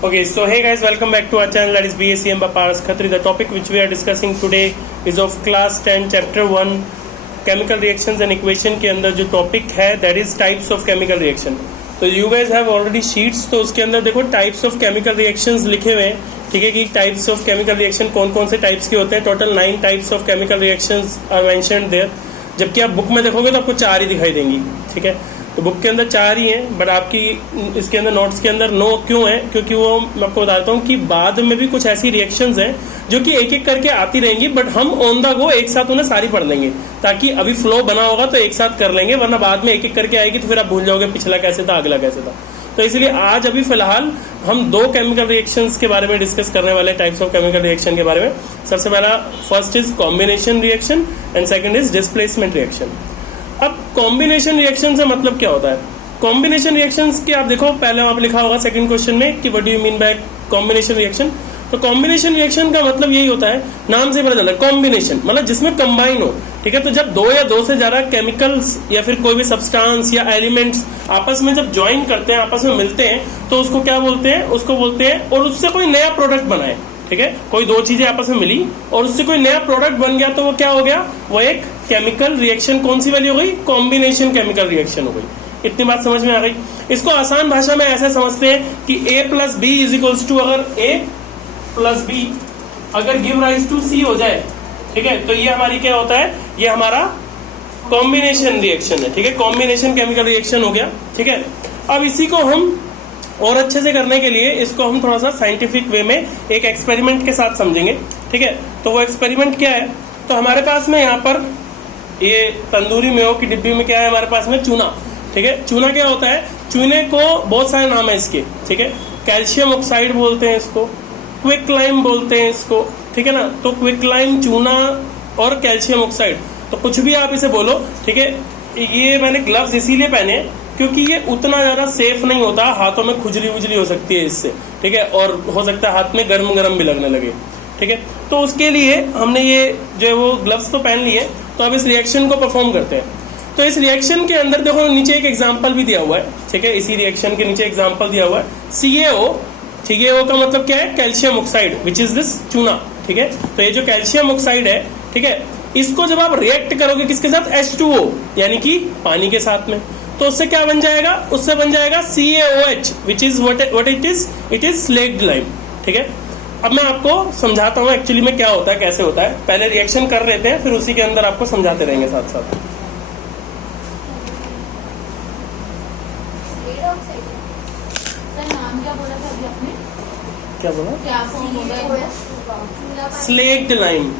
Okay, so hey guys, welcome back to our channel, that is BACM by Paras Khatri. The topic which we are discussing today is of class 10 chapter 1 chemical reactions and equation के अंदर जो topic है that is types of chemical reaction. तो you guys have already sheets, तो उसके अंदर देखो types of chemical reactions लिखे हुए हैं, ठीक है, कि types of chemical reaction कौन कौन से types के होते हैं. Total 9 types of chemical reactions are mentioned there. जबकि आप बुक में देखोगे तो आपको 4 ही दिखाई देंगी, ठीक है. तो बुक के अंदर 4 ही हैं, बट आपकी इसके अंदर नोट्स के अंदर 9 क्यों है? क्योंकि वो मैं आपको बताता हूँ कि बाद में भी कुछ ऐसी रिएक्शंस हैं जो कि एक एक करके आती रहेंगी, बट हम ऑन द गो एक साथ उन्हें सारी पढ़ लेंगे, ताकि अभी फ्लो बना होगा तो एक साथ कर लेंगे, वरना बाद में एक एक करके आएगी तो फिर आप भूल जाओगे पिछला कैसे था अगला कैसे था. तो इसलिए आज अभी फिलहाल हम 2 केमिकल रिएक्शंस के बारे में डिस्कस करने वाले, टाइप्स ऑफ केमिकल रिएक्शन के बारे में. सबसे पहला first is combination reaction and second is displacement reaction. अब कॉम्बिनेशन रिएक्शन से मतलब क्या होता है? कॉम्बिनेशन रिएक्शंस की आप देखो, पहले आप लिखा होगा सेकंड क्वेश्चन में कि what do you mean by combination reaction. तो कॉम्बिनेशन रिएक्शन का मतलब यही होता है, नाम से पता चला, कॉम्बिनेशन मतलब जिसमें कंबाइन हो, ठीक है. तो जब 2 या 2 से ज्यादा केमिकल्स या फिर कोई भी सब्सटेंस या एलिमेंट्स आपस में जब ज्वाइन करते हैं, आपस में मिलते हैं, तो उसको क्या बोलते हैं? उसको बोलते हैं, और उससे कोई नया प्रोडक्ट बनाए, ठीक है. कोई 2 चीजें आपस में मिली और उससे कोई नया प्रोडक्ट बन गया, तो वो क्या हो गया? वो एक केमिकल रिएक्शन कौन सी वाली हो गई? कॉम्बिनेशन केमिकल रिएक्शन हो गई. इतनी बात समझ में आ गई. इसको आसान भाषा में ऐसे समझते हैं कि A plus B is equals to, अगर A प्लस बी अगर गिव राइज टू C हो जाए, ठीक है, तो ये हमारी क्या होता है? ये हमारा कॉम्बिनेशन रिएक्शन है, ठीक है. कॉम्बिनेशन केमिकल रिएक्शन हो गया, ठीक है. अब इसी को हम और अच्छे से करने के लिए इसको हम थोड़ा सा साइंटिफिक वे में एक एक्सपेरिमेंट के साथ समझेंगे, ठीक है. तो वो एक्सपेरिमेंट क्या है? तो हमारे पास में यहाँ पर ये तंदूरी मेयो की डिब्बी में क्या है हमारे पास में? चूना, ठीक है. चूना क्या होता है? चूने को बहुत सारे नाम है इसके, ठीक है. कैल्शियम ऑक्साइड बोलते हैं इसको, क्विक लाइम बोलते हैं इसको, ठीक है ना. तो क्विक लाइम, चूना और कैल्शियम ऑक्साइड, तो कुछ भी आप इसे बोलो, ठीक है. ये मैंने ग्लव्स इसीलिए पहने क्योंकि ये उतना ज्यादा सेफ नहीं होता, हाथों में खुजली उजली हो सकती है इससे, ठीक है, और हो सकता है हाथ में गर्म गर्म भी लगने लगे, ठीक है. तो उसके लिए हमने ये जो वो ग्लव्स तो पहन लिए. तो अब इस रिएक्शन को परफॉर्म करते हैं. तो इस रिएक्शन के अंदर देखो नीचे एक एग्जांपल भी दिया हुआ है, ठीक है. इसी रिएक्शन के नीचे एग्जांपल दिया हुआ है, CaO. CaO का मतलब क्या है? Calcium oxide, which is this चूना, ठीक है. तो ये जो कैल्शियम ऑक्साइड है, ठीक है, इसको जब आप रिएक्ट करोगे किसके साथ? H2O, यानी कि पानी के साथ में, तो उससे क्या बन जाएगा? उससे बन जाएगा CaOH, which is what it is slaked lime, ठीक है. अब मैं आपको समझाता हूँ एक्चुअली में क्या होता है, कैसे होता है. पहले रिएक्शन कर लेते हैं, फिर उसी के अंदर आपको समझाते रहेंगे साथ साथ. क्या बोला? स्लेक्ड लाइम,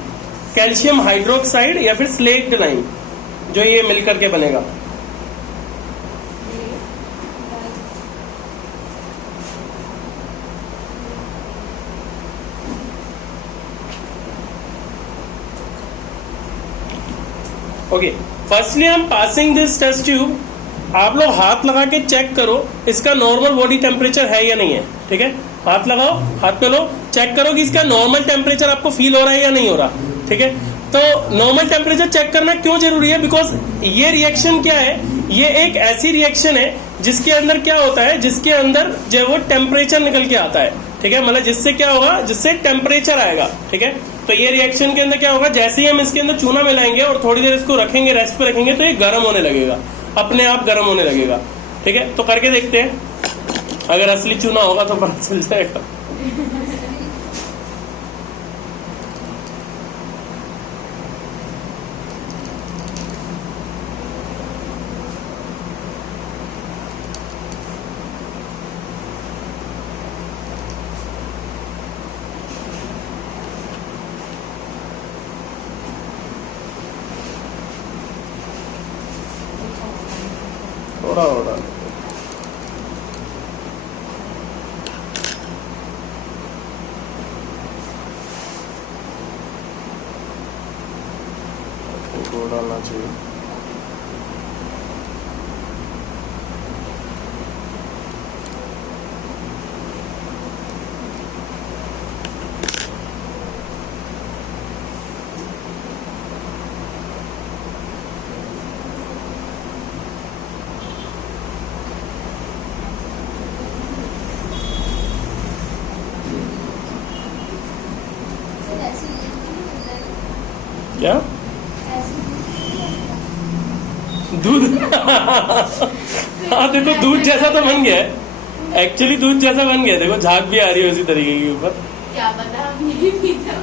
कैल्शियम हाइड्रोक्साइड या फिर स्लेक्ड लाइम, जो ये मिलकर के बनेगा. ओके, फर्स्टली हम पासिंग दिस टेस्ट ट्यूब, आप लोग हाथ लगा के चेक करो इसका नॉर्मल बॉडी टेम्परेचर है या नहीं है, ठीक है. हाथ लगाओ, हाथ पे लो, चेक करो कि इसका नॉर्मल टेम्परेचर आपको फील हो रहा है या नहीं हो रहा, ठीक है. तो नॉर्मल टेम्परेचर चेक करना क्यों जरूरी है? बिकॉज ये रिएक्शन क्या है? ये एक ऐसी रिएक्शन है जिसके अंदर क्या होता है? जिसके अंदर जो वो टेम्परेचर निकल के आता है, ठीक है. मतलब जिससे क्या होगा? जिससे टेम्परेचर आएगा, ठीक है. तो ये रिएक्शन के अंदर क्या होगा? जैसे ही हम इसके अंदर चूना मिलाएंगे और थोड़ी देर इसको रखेंगे, रेस्ट पे रखेंगे, तो ये गर्म होने लगेगा, अपने आप गर्म होने लगेगा, ठीक है. तो करके देखते हैं, अगर असली चूना होगा तो पता चल जाएगा. थोड़ा थोड़ा डालना चाहिए. क्या दूध हाँ देखो दूध जैसा तो बन गया है, एक्चुअली दूध जैसा बन गया, देखो झाग भी आ रही है उसी तरीके के ऊपर। क्या पता हम नहीं पीते।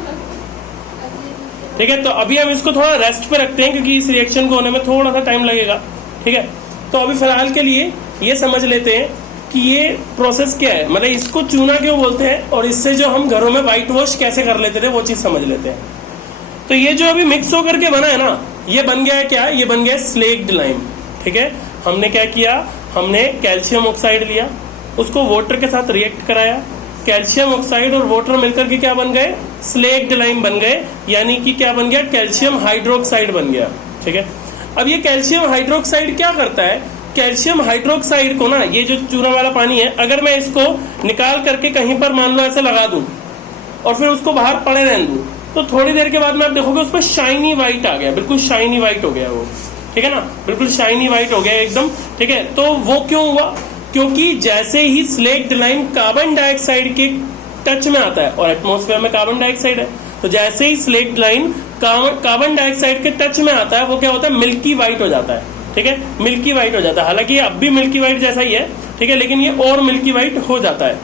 ठीक है, तो अभी हम इसको थोड़ा रेस्ट पे रखते हैं क्योंकि इस रिएक्शन को होने में थोड़ा सा टाइम लगेगा। ठीक है, तो अभी फिलहाल के लिए ये समझ लेते हैं कि ये प्रोसेस क्या है, मतलब इसको चूना क्यों बोलते हैं और इससे जो हम घरों में व्हाइट वॉश कैसे कर लेते थे वो चीज समझ लेते हैं। तो ये जो अभी मिक्स होकर के बना है ना, ये बन गया है क्या, ये बन गया है स्लेक्ड लाइम। ठीक है, हमने क्या किया, हमने कैल्शियम ऑक्साइड लिया, उसको वाटर के साथ रिएक्ट कराया, कैल्शियम ऑक्साइड और वाटर मिलकर के क्या बन गए, स्लेक्ड लाइम बन गए, यानी कि क्या बन गया, कैल्शियम हाइड्रोक्साइड बन गया। ठीक है, अब ये कैल्शियम हाइड्रोक्साइड क्या करता है, कैल्शियम हाइड्रोक्साइड को ना, ये जो चूना वाला पानी है, अगर मैं इसको निकाल करके कहीं पर मान लो ऐसे लगा दूं और फिर उसको बाहर पड़े रहने दूं, तो थोड़ी देर के बाद में आप देखोगे उस पर शाइनी व्हाइट आ गया, बिल्कुल शाइनी व्हाइट हो गया वो। ठीक है ना, बिल्कुल शाइनी व्हाइट हो गया एकदम। ठीक है, तो वो क्यों हुआ, क्योंकि जैसे ही स्लेक्ड लाइम कार्बन डाइऑक्साइड के टच में आता है और एटमॉस्फेयर में कार्बन डाइऑक्साइड है, तो जैसे ही स्लेक्ड लाइम कार्बन डाइऑक्साइड के टच में आता है वो क्या होता है, मिल्की व्हाइट हो जाता है। ठीक है, मिल्की व्हाइट हो जाता है, हालांकि अब भी मिल्की व्हाइट जैसा ही है। ठीक है, लेकिन ये और मिल्की व्हाइट हो जाता है।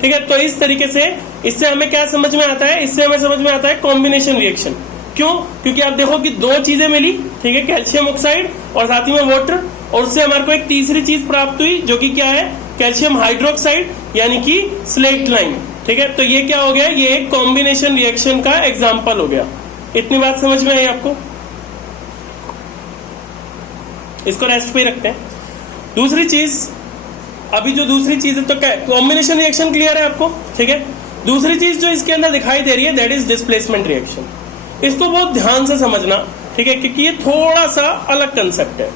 ठीक है, तो इस तरीके से इससे हमें क्या समझ में आता है, इससे हमें समझ में आता है कॉम्बिनेशन रिएक्शन। क्यों, क्योंकि आप देखो कि दो चीजें मिली, ठीक है, कैल्शियम ऑक्साइड और साथ ही में वाटर, और उससे हमारे को एक तीसरी चीज प्राप्त हुई जो कि क्या है, कैल्शियम हाइड्रोक्साइड यानी कि स्लेक्ड लाइम। ठीक है, तो ये क्या हो गया, ये एक कॉम्बिनेशन रिएक्शन का एग्जाम्पल हो गया। इतनी बात समझ में आई आपको, इसको रेस्ट पे ही रखते हैं। दूसरी चीज, अभी जो दूसरी चीज है, तो क्या कॉम्बिनेशन रिएक्शन क्लियर है आपको। ठीक है, दूसरी चीज जो इसके अंदर दिखाई दे रही है दैट इज डिस्प्लेसमेंट रिएक्शन। इसको बहुत ध्यान से समझना, ठीक है, क्योंकि ये थोड़ा सा अलग कंसेप्ट है।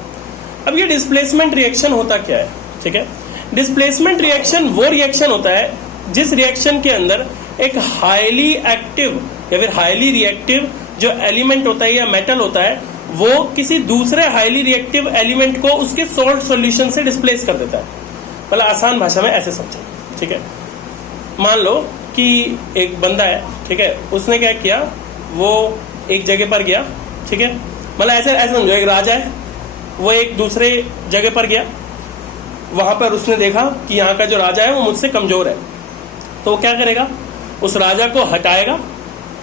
अब ये डिस्प्लेसमेंट रिएक्शन होता क्या है, ठीक है, डिस्प्लेसमेंट रिएक्शन वो रिएक्शन होता है जिस रिएक्शन के अंदर एक हाईली एक्टिव या फिर हाईली रिएक्टिव जो एलिमेंट होता है या मेटल होता है, वो किसी दूसरे हाईली रिएक्टिव एलिमेंट को उसके सॉल्ट सॉल्यूशन से डिस्प्लेस कर देता है। मतलब आसान भाषा में ऐसे समझे। ठीक है, मान लो कि एक बंदा है, ठीक है, उसने क्या किया, वो एक जगह पर गया। ठीक है, मतलब ऐसे समझो, एक राजा है, वो एक दूसरे जगह पर गया, वहां पर उसने देखा कि यहाँ का जो राजा है वो मुझसे कमजोर है, तो वो क्या करेगा, उस राजा को हटाएगा,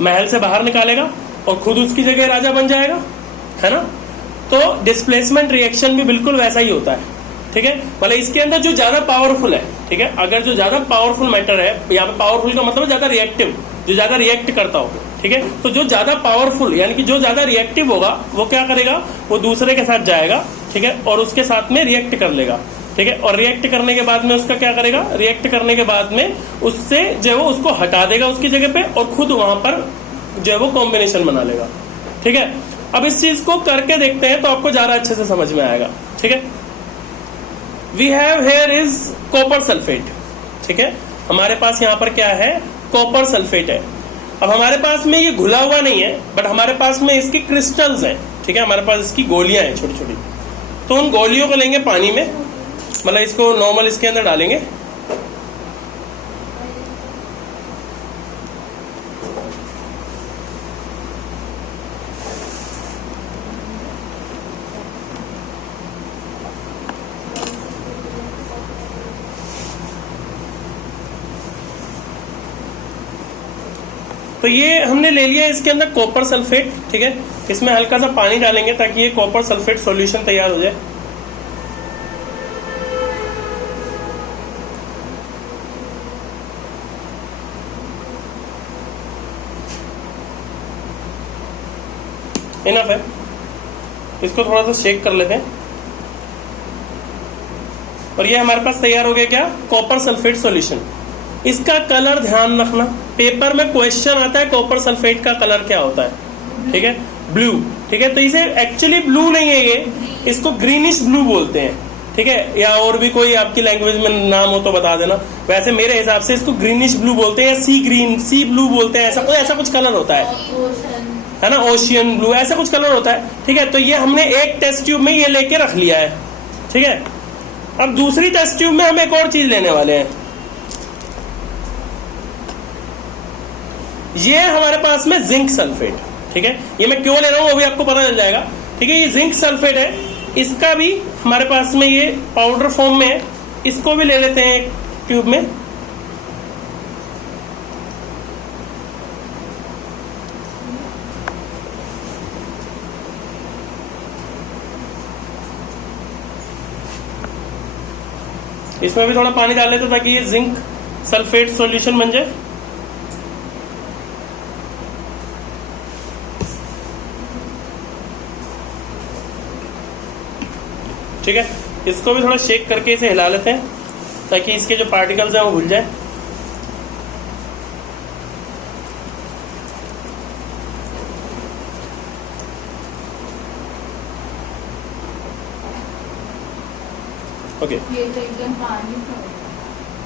महल से बाहर निकालेगा और खुद उसकी जगह राजा बन जाएगा, है ना। तो डिस्प्लेसमेंट रिएक्शन भी बिल्कुल वैसा ही होता है। ठीक है, मतलब इसके अंदर जो ज्यादा पावरफुल है, ठीक है, अगर जो ज्यादा पावरफुल मैटर है, यहाँ पे पावरफुल का मतलब ज्यादा रिएक्टिव, जो ज्यादा रिएक्ट करता हो, ठीक है, तो जो ज्यादा पावरफुल यानी कि जो ज्यादा रिएक्टिव होगा वो क्या करेगा, वो दूसरे के साथ जाएगा, ठीक है, और उसके साथ में रिएक्ट कर लेगा। ठीक है, और रिएक्ट करने के बाद में उसका क्या करेगा, रिएक्ट करने के बाद में उससे जो है वो उसको हटा देगा उसकी जगह पे और खुद वहां पर जो है वो कॉम्बिनेशन बना लेगा। ठीक है, अब इस चीज को करके देखते हैं तो आपको ज्यादा अच्छे से समझ में आएगा। ठीक है, we have here is copper sulphate. ठीक है, हमारे पास यहाँ पर क्या है, कॉपर सल्फेट है। अब हमारे पास में ये घुला हुआ नहीं है, बट हमारे पास में इसके क्रिस्टल्स हैं। ठीक है, हमारे पास इसकी गोलियां हैं छोटी छोटी, तो उन गोलियों को लेंगे पानी में, मतलब इसको नॉर्मल इसके अंदर डालेंगे, तो ये हमने ले लिया इसके अंदर कॉपर सल्फेट। ठीक है, इसमें हल्का सा पानी डालेंगे ताकि ये कॉपर सल्फेट सॉल्यूशन तैयार हो जाए। इनफ है, इसको थोड़ा सा शेक कर लेते हैं और ये हमारे पास तैयार हो गया क्या, कॉपर सल्फेट सॉल्यूशन। इसका कलर ध्यान रखना, पेपर में क्वेश्चन आता है कॉपर सल्फेट का कलर क्या होता है। ठीक है, ब्लू। ठीक है, तो इसे एक्चुअली ब्लू नहीं है ये, इसको ग्रीनिश ब्लू बोलते हैं। ठीक है, या और भी कोई आपकी लैंग्वेज में नाम हो तो बता देना। वैसे मेरे हिसाब से इसको ग्रीनिश ब्लू बोलते हैं या सी ग्रीन, सी ब्लू बोलते हैं, ऐसा कुछ कलर होता है ना, ओशियन ब्लू, ऐसा कुछ कलर होता है। ठीक है, तो ये हमने एक टेस्ट ट्यूब में ये लेके रख लिया है। ठीक है, अब दूसरी टेस्ट ट्यूब में हम एक और चीज लेने वाले हैं। ये है हमारे पास में जिंक सल्फेट, ठीक है। ये मैं क्यों ले रहा हूं वो भी आपको पता चल जाएगा, ठीक है। ये जिंक सल्फेट है, इसका भी हमारे पास में ये पाउडर फॉर्म में है, इसको भी ले लेते हैं एक ट्यूब में। इसमें भी थोड़ा पानी डाल लेते ताकि ये जिंक सल्फेट सॉल्यूशन बन जाए। ठीक है, इसको भी थोड़ा शेक करके इसे हिला लेते हैं ताकि इसके जो पार्टिकल्स हैं वो घुल जाए। ओके, ये तो एकदम पानी था।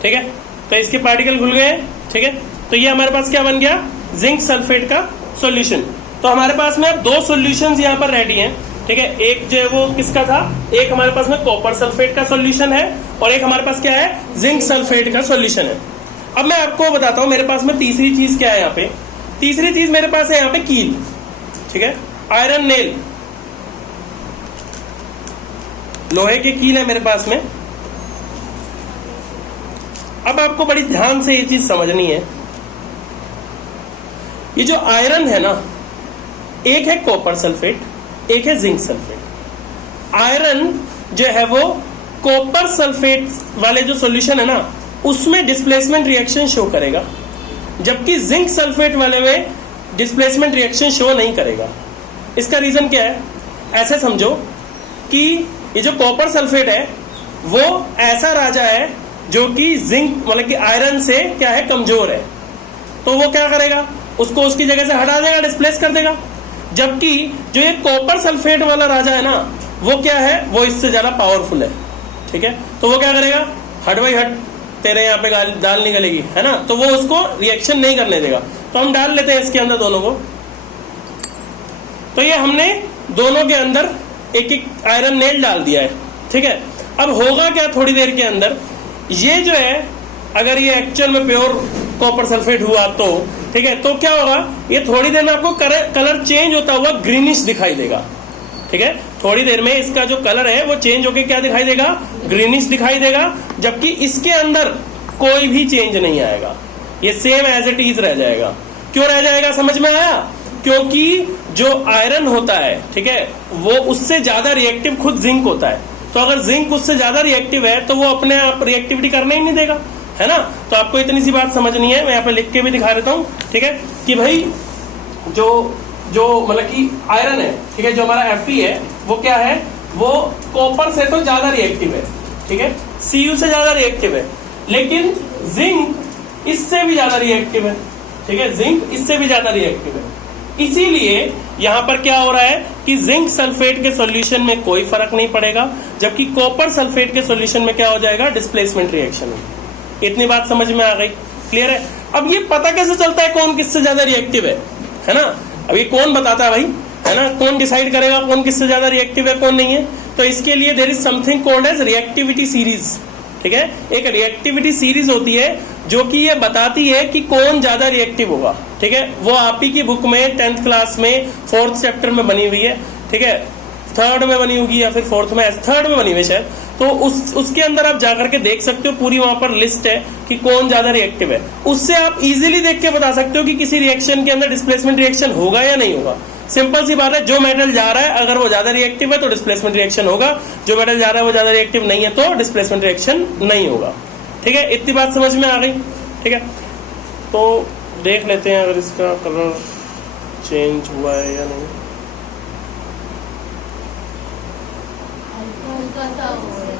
ठीक है, तो इसके पार्टिकल घुल गए, ठीक है। तो ये हमारे पास क्या बन गया, जिंक सल्फेट का सॉल्यूशन। तो हमारे पास में अब दो सॉल्यूशंस यहाँ पर रेडी हैं, ठीक है। एक जो है वो किसका था, एक हमारे पास में कॉपर सल्फेट का सॉल्यूशन है और एक हमारे पास क्या है, जिंक सल्फेट का सॉल्यूशन है। अब मैं आपको बताता हूं मेरे पास में तीसरी चीज क्या है। यहाँ पे तीसरी चीज मेरे पास है यहाँ पे कील, ठीक है, आयरन नेल, लोहे के कील है मेरे पास में। अब आपको बड़ी ध्यान से ये चीज समझनी है, ये जो आयरन है ना, एक है कॉपर सल्फेट, एक है जिंक सल्फेट। आयरन जो है वो कॉपर सल्फेट वाले जो सॉल्यूशन है ना उसमें डिस्प्लेसमेंट रिएक्शन शो करेगा, जबकि जिंक सल्फेट वाले में डिस्प्लेसमेंट रिएक्शन शो नहीं करेगा। इसका रीजन क्या है, ऐसे समझो कि ये जो कॉपर सल्फेट है वो ऐसा राजा है जो कि जिंक मतलब कि आयरन से क्या है, कमजोर है। तो वो क्या करेगा, उसको उसकी जगह से हटा देगा, डिस्प्लेस कर देगा। जबकि जो ये कॉपर सल्फेट वाला राजा है ना वो क्या है, वो इससे ज्यादा पावरफुल है, ठीक है। तो वो क्या करेगा, हट भाई हट, तेरे यहाँ पे दाल नहीं गलेगी, है ना। तो वो उसको रिएक्शन नहीं करने देगा। तो हम डाल लेते हैं इसके अंदर दोनों को। तो ये हमने दोनों के अंदर एक एक आयरन नेल डाल दिया है, ठीक है। अब होगा क्या, थोड़ी देर के अंदर ये जो है, अगर ये एक्चुअल में प्योर कॉपर सल्फेट हुआ तो ठीक है, तो क्या होगा, ये थोड़ी देर में आपको कलर चेंज होता हुआ ग्रीनिश दिखाई देगा, ठीक है। थोड़ी देर में इसका जो कलर है वो चेंज होके क्या दिखाई देगा, ग्रीनिश दिखाई देगा। जबकि इसके अंदर कोई भी चेंज नहीं आएगा, ये सेम एज इट इज रह जाएगा। क्यों रह जाएगा, समझ में आया, क्योंकि जो आयरन होता है, ठीक है, वो उससे ज्यादा रिएक्टिव खुद जिंक होता है। तो अगर जिंक उससे ज्यादा रिएक्टिव है तो वो अपने आप रिएक्टिविटी करने ही नहीं देगा, है ना। तो आपको इतनी सी बात समझनी है, मैं यहाँ पे लिख के भी दिखा देता हूँ, ठीक है, कि भाई जो मतलब कि आयरन है, ठीक है, जो हमारा Fe है वो क्या है, वो कॉपर से तो ज्यादा रिएक्टिव है, ठीक है, Cu से ज्यादा रिएक्टिव है। लेकिन जिंक इससे भी ज्यादा रिएक्टिव है, ठीक है, जिंक इससे भी ज्यादा रिएक्टिव है। इसीलिए यहां पर क्या हो रहा है कि जिंक सल्फेट के सॉल्यूशन में कोई फर्क नहीं पड़ेगा, जबकि कॉपर सल्फेट के सॉल्यूशन में क्या हो जाएगा, डिस्प्लेसमेंट रिएक्शन। इतनी बात समझ में आ गई, क्लियर है। अब ये पता कैसे चलता है कौन किससे ज्यादा रिएक्टिव है ना। अब ये कौन बताता है भाई, है ना, कौन डिसाइड करेगा कौन किससे ज्यादा रिएक्टिव है कौन नहीं है। तो इसके लिए there is something called as reactivity series, ठीक है। एक रिएक्टिविटी सीरीज होती है जो कि ये बताती है कि कौन ज्यादा रिएक्टिव होगा, ठीक है। वो आप ही की बुक में 10th क्लास में 4th चैप्टर में बनी हुई है, ठीक है, 3rd में बनी होगी या फिर 4th में, 3rd में बनी हुई शायद। तो उसके अंदर आप जाकर के देख सकते हो, पूरी वहां पर लिस्ट है कि कौन ज्यादा रिएक्टिव है। उससे आप इजीली देख के बता सकते हो कि किसी रिएक्शन के अंदर डिस्प्लेसमेंट रिएक्शन होगा या नहीं होगा। सिंपल सी बात है, जो मेटल जा रहा है अगर वो ज्यादा रिएक्टिव है तो डिस्प्लेसमेंट रिएक्शन होगा, जो मेटल जा रहा है वो ज्यादा रिएक्टिव नहीं है तो डिस्प्लेसमेंट रिएक्शन नहीं होगा, ठीक है। इतनी बात समझ में आ गई, ठीक है। तो देख लेते हैं अगर इसका कलर चेंज हुआ है या नहीं। हल्का सा हो रहा है।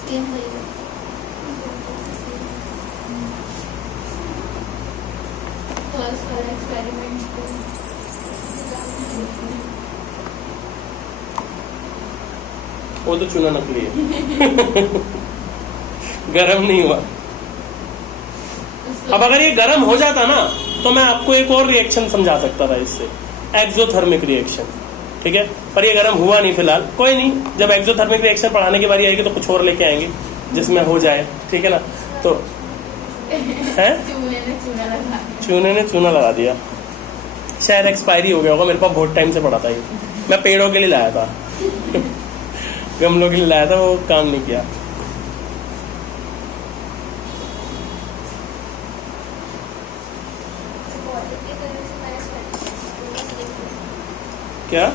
सेम वही है। फर्स्ट का एक्सपेरिमेंट वो तो चूना नकली है गरम नहीं हुआ। अब अगर ये गरम हो जाता ना तो मैं आपको एक और रिएक्शन समझा सकता था इससे, एक्सोथर्मिक रिएक्शन, ठीक है। पर ये गरम हुआ नहीं फिलहाल, कोई नहीं, जब एक्सोथर्मिक रिएक्शन पढ़ाने की बारी आएगी तो कुछ और लेके आएंगे जिसमें हो जाए, ठीक है ना। तो हैं? चूने ने चूना लगा दिया। चूने ने चूना लगा दिया। शायद एक्सपायरी हो गया होगा, मेरे पास बहुत टाइम से पड़ा था ये। मैं पेड़ों के लिए लाया था गमलों के लिए लाया था, वो काम नहीं किया। क्या?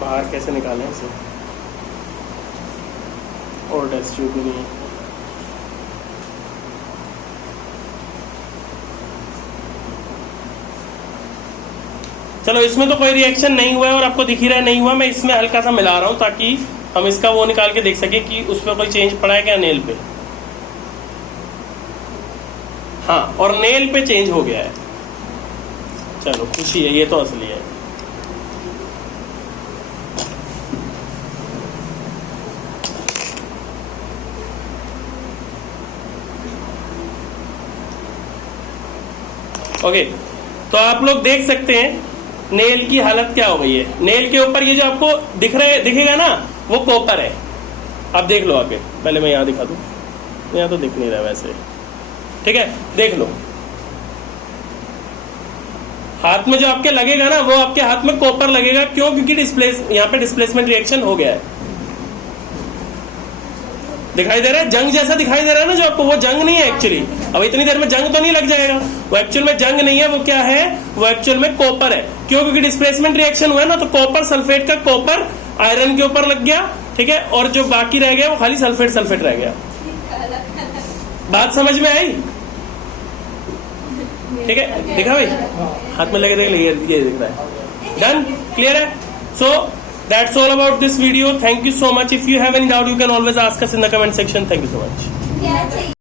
बाहर कैसे निकालें इसे? और टेस्ट ट्यूब भी नहीं है। चलो, इसमें तो कोई रिएक्शन नहीं हुआ है और आपको दिख ही रहा है नहीं हुआ। मैं इसमें हल्का सा मिला रहा हूं ताकि हम इसका वो निकाल के देख सके कि उसमें कोई चेंज पड़ा है क्या नेल पे। हाँ, और नेल पे चेंज हो गया है। चलो, खुशी है, ये तो असली है। ओके, तो आप लोग देख सकते हैं नेल की हालत क्या हो गई है। नेल के ऊपर ये जो आपको दिखेगा ना, वो कॉपर है। आप देख लो आगे, पहले मैं यहाँ दिखा दूं, यहाँ तो दिख नहीं रहा वैसे। ठीक है, देख लो हाथ में जो आपके लगेगा ना, वो आपके हाथ में कॉपर लगेगा। क्यों? क्योंकि यहाँ पे डिस्प्लेसमेंट रिएक्शन हो गया है। दिखाई दे रहा है जंग जैसा दिखाई दे रहा है ना जो आपको, वो जंग नहीं है एक्चुअली। अब इतनी देर में जंग तो नहीं लग जाएगा, वो एक्चुअल में जंग नहीं है। वो क्या है? वो एक्चुअल में कॉपर है। क्यों? क्योंकि डिस्प्लेसमेंट रिएक्शन हुआ है ना, तो कॉपर सल्फेट का कॉपर आयरन के ऊपर लग गया। ठीक है, और जो बाकी रह गया वो खाली सल्फेट रह गया। बात समझ में आई? ठीक है, दिखा भाई, हाथ में लगे ये दिख रहा है। डन? क्लियर है? सो that's all about this video. Thank you so much. If you have any doubt, you can always ask us in the comment section. Thank you so much.